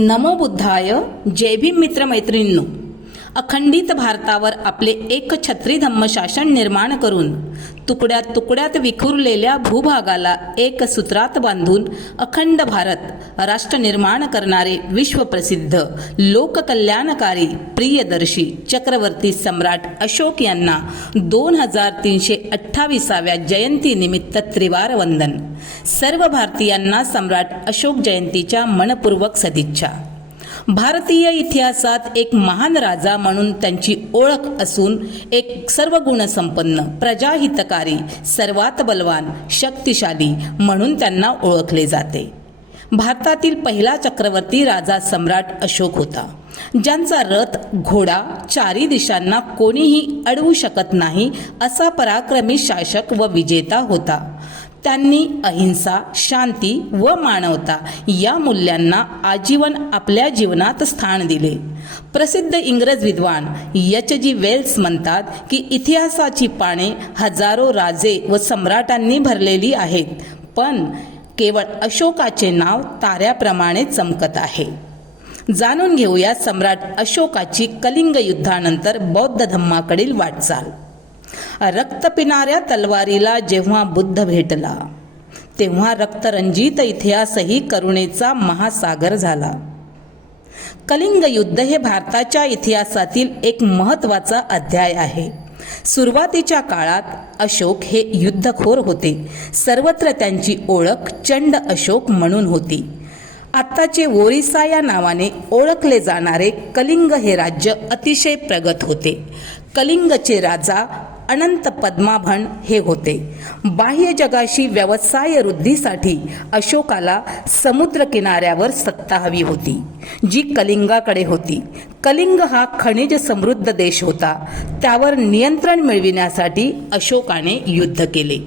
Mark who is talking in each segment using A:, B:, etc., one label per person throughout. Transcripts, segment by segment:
A: नमो बुद्धाय. जय भीम मित्र मैत्रिणींनो अखंडित भारतावर आपले एक छत्री धम्म शासन निर्माण करून तुकड्यात तुकड्यात विखुरलेल्या भूभागाला एक सूत्रात बांधून अखंड भारत राष्ट्र निर्माण करणारे विश्वप्रसिद्ध लोककल्याणकारी प्रियदर्शी चक्रवर्ती सम्राट अशोक यांना दोन हजार तीनशे अठ्ठावीसाव्या जयंतीनिमित्त त्रिवार वंदन. सर्व भारतीयांना सम्राट अशोक जयंतीच्या मनपूर्वक सदिच्छा. भारतीय इतिहासात एक महान राजा म्हणून त्यांची ओळख असून एक सर्व गुणसंपन्न प्रजाहितकारी सर्वात बलवान शक्तिशाली म्हणून त्यांना ओळखले जाते. भारतातील पहिला चक्रवर्ती राजा सम्राट अशोक होता. ज्यांचा रथ घोडा चारी दिशांना कोणीही अडवू शकत नाही असा पराक्रमी शासक व विजेता होता. त्यांनी अहिंसा शांती व मानवता या मूल्यांना आजीवन आपल्या जीवनात स्थान दिले. प्रसिद्ध इंग्रज विद्वान यच जी वेल्स म्हणतात की इतिहासाची पाने हजारो राजे व सम्राटांनी भरलेली आहेत पण केवळ अशोकाचे नाव ताऱ्याप्रमाणे चमकत आहे. जाणून घेऊया सम्राट अशोकाची कलिंग युद्धानंतर बौद्ध धम्माकडील वाटचाल. रक्त पिणाऱ्या तलवारीला जेव्हा बुद्ध भेटला तेव्हा रक्तरंजित इतिहासही करुणेचा महासागर झाला. कलिंग युद्ध हे भारताच्या इतिहासातील एक महत्त्वाचा अध्याय आहे. सुरुवातीच्या काळात अशोक हे युद्धखोर होते. सर्वत्र त्यांची ओळख चंड अशोक म्हणून होती. आत्ताचे ओरिसा या नावाने ओळखले जाणारे कलिंग हे राज्य अतिशय प्रगत होते. कलिंगचे राजा अनंत पद्माभण हे होते. बाह्य जगाशी व्यवसाय वृद्धीसाठी अशोकाला समुद्र किनाऱ्यावर सत्ता हवी होती जी कलिंगाकडे होती. कलिंग हा खनिज समृद्ध देश होता. त्यावर नियंत्रण मिळविण्यासाठी अशोकाने युद्ध केले.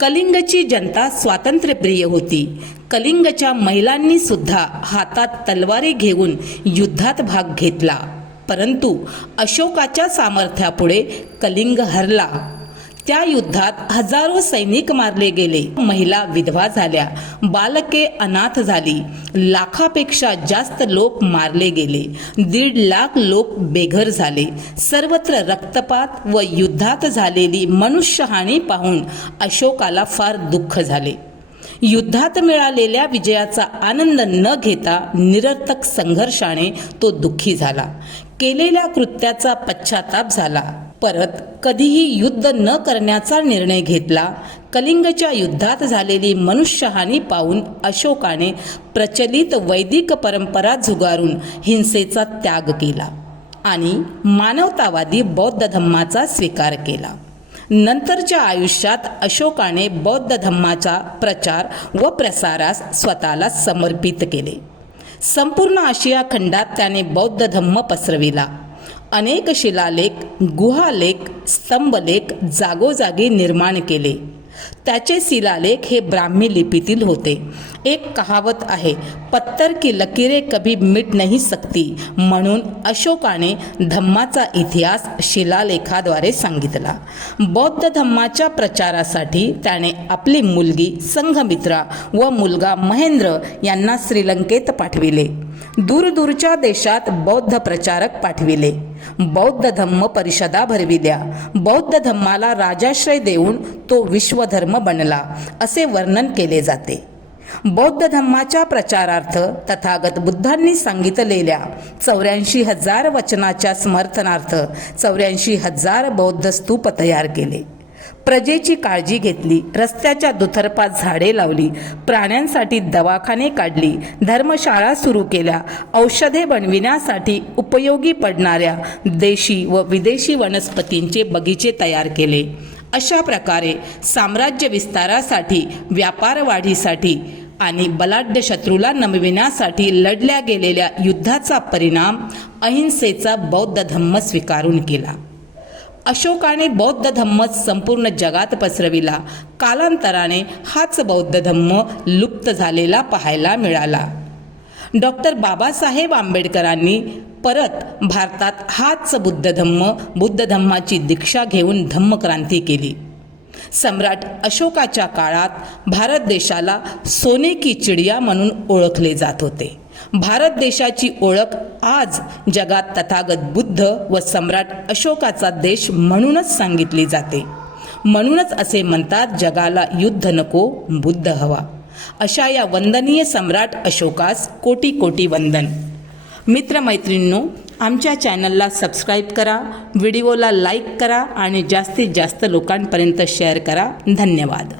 A: कलिंगची जनता स्वातंत्र्यप्रिय होती. कलिंगच्या महिलांनी सुद्धा हातात तलवारी घेऊन युद्धात भाग घेतला. परंतु अशोकाच्या सामर्थ्यापुढे कलिंग हरला. त्या युद्धात हजारो सैनिक मारले गेले. महिला विधवा झाल्या. बालके अनाथ झाली. लाखापेक्षा जास्त लोक मारले गेले. दीड लाख लोक बेघर झाले. सर्वत्र रक्तपात व युद्धात झालेली मनुष्यहानी पाहून अशोकाला फार दुःख झाले. युद्धात मिळालेल्या विजयाचा आनंद न घेता निरर्थक संघर्षाने तो दुःखी झाला. केलेल्या कृत्याचा पश्चाताप झाला. परत कधीही युद्ध न करण्याचा निर्णय घेतला. कलिंगच्या युद्धात झालेली मनुष्यहानी पाहून अशोकाने प्रचलित वैदिक परंपरा झुगारून हिंसेचा त्याग केला आणि मानवतावादी बौद्ध धम्माचा स्वीकार केला. नंतरच्या आयुष्यात अशोकाने बौद्ध धम्माचा प्रचार व प्रसारास स्वतःला समर्पित केले. संपूर्ण आशिया खंडात त्याने बौद्ध धम्म पसरविला. अनेक शिलालेख गुहालेख स्तंभलेख जागोजागी निर्माण केले. त्याचे शिलालेख हे ब्राह्मी लिपीतील होते. एक कहावत आहे पत्तर की लकीरे कभी मिट नाही सकती. म्हणून अशोकाने धम्माचा इतिहास शिलालेखाद्वारे सांगितला. बौद्ध धम्माच्या प्रचारासाठी त्याने आपली मुलगी संघमित्रा व मुलगा महेंद्र यांना श्रीलंकेत पाठविले. दूरदूरच्या देशात बौद्ध प्रचारक पाठविले. बौद्ध धम्म परिषदा भरविल्या. बौद्ध धम्माला राजाश्रय देऊन तो विश्वधर्म बनला असे वर्णन केले जाते. बौद्ध धम्माच्या प्रचारार्थ तथागत बुद्धांनी सांगितलेल्या चौऱ्याऐंशी हजार वचनाच्या समर्थनार्थ चौऱ्याऐंशी हजार बौद्ध स्तूप तयार केले. प्रजेची काळजी घेतली. रस्त्याच्या दुतर्फात झाडे लावली. प्राण्यांसाठी दवाखाने काढली. धर्मशाळा सुरू केल्या. औषधे बनविण्यासाठी उपयोगी पडणाऱ्या देशी व विदेशी वनस्पतींचे बगीचे तयार केले. अशा प्रकारे साम्राज्य विस्तारासाठी व्यापार वाढीसाठी आणि बलाढ्य शत्रूला नमविण्यासाठी लढल्या गेलेल्या युद्धाचा परिणाम अहिंसेचा बौद्ध धम्म स्वीकारून केला. अशोकाने बौद्ध धम्म संपूर्ण जगात पसरविला. कालांतराने हाच बौद्ध धम्म लुप्त झालेला पाहायला मिळाला. डॉक्टर बाबासाहेब आंबेडकरांनी परत भारतात हाच बुद्ध धम्म बुद्ध धम्माची दीक्षा घेऊन धम्मक्रांती केली. सम्राट अशोकाच्या काळात भारत देशाला सोने की चिडिया म्हणून ओळखले जात होते. भारत देशाची ओळख आज जगात तथागत बुद्ध व सम्राट अशोकाचा देश म्हणूनच सांगितली जाते. म्हणूनच असे म्हणतात जगाला युद्ध नको बुद्ध हवा. अशा या वंदनीय सम्राट अशोकास कोटी कोटी वंदन. मित्रमैत्रिणींनो आमच्या चॅनलला सबस्क्राईब करा व्हिडिओला लाईक करा आणि जास्तीत जास्त लोकांपर्यंत शेअर करा. धन्यवाद.